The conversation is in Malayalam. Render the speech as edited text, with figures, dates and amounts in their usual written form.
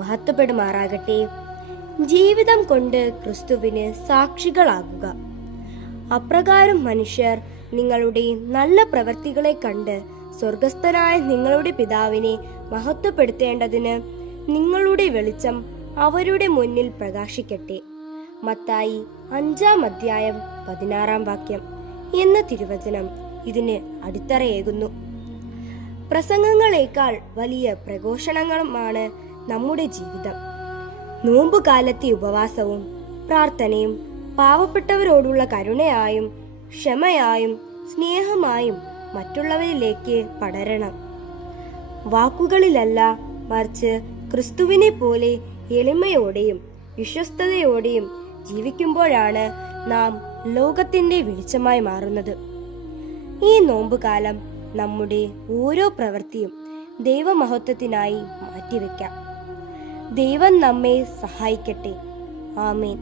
മഹത്വപ്പെടുമാറാകട്ടെ. ജീവിതം കൊണ്ട് ക്രിസ്തുവിന് സാക്ഷികളാകുക. അപ്രകാരം മനുഷ്യർ നിങ്ങളുടെ നല്ല പ്രവൃത്തികളെ കണ്ട് സ്വർഗസ്ഥനായ നിങ്ങളുടെ പിതാവിനെ മഹത്വപ്പെടുത്തേണ്ടതിന് നിങ്ങളുടെ വെളിച്ചം അവരുടെ മുന്നിൽ പ്രകാശിക്കട്ടെ. മത്തായി 5:16 എന്ന തിരുവചനം ഇതിന് അടിത്തറയേകുന്നു. പ്രസംഗങ്ങളേക്കാൾ വലിയ പ്രഘോഷണങ്ങളുമാണ് നമ്മുടെ ജീവിതം. നോമ്പുകാലത്തെ ഉപവാസവും പ്രാർത്ഥനയും പാവപ്പെട്ടവരോടുള്ള കരുണയായും ക്ഷമയായും സ്നേഹമായും മറ്റുള്ളവരിലേക്ക് പടരണം. വാക്കുകളിലല്ല, മറിച്ച് ക്രിസ്തുവിനെ പോലെ എളിമയോടെയും വിശ്വസ്തയോടെയും ജീവിക്കുമ്പോഴാണ് നാം ലോകത്തിന്റെ വെളിച്ചമായി മാറുന്നത്. ഈ നോമ്പുകാലം നമ്മുടെ ഓരോ പ്രവൃത്തിയും ദൈവമഹത്വത്തിനായി മാറ്റിവെക്കാം. ദൈവം നമ്മെ സഹായിക്കട്ടെ. ആമേൻ.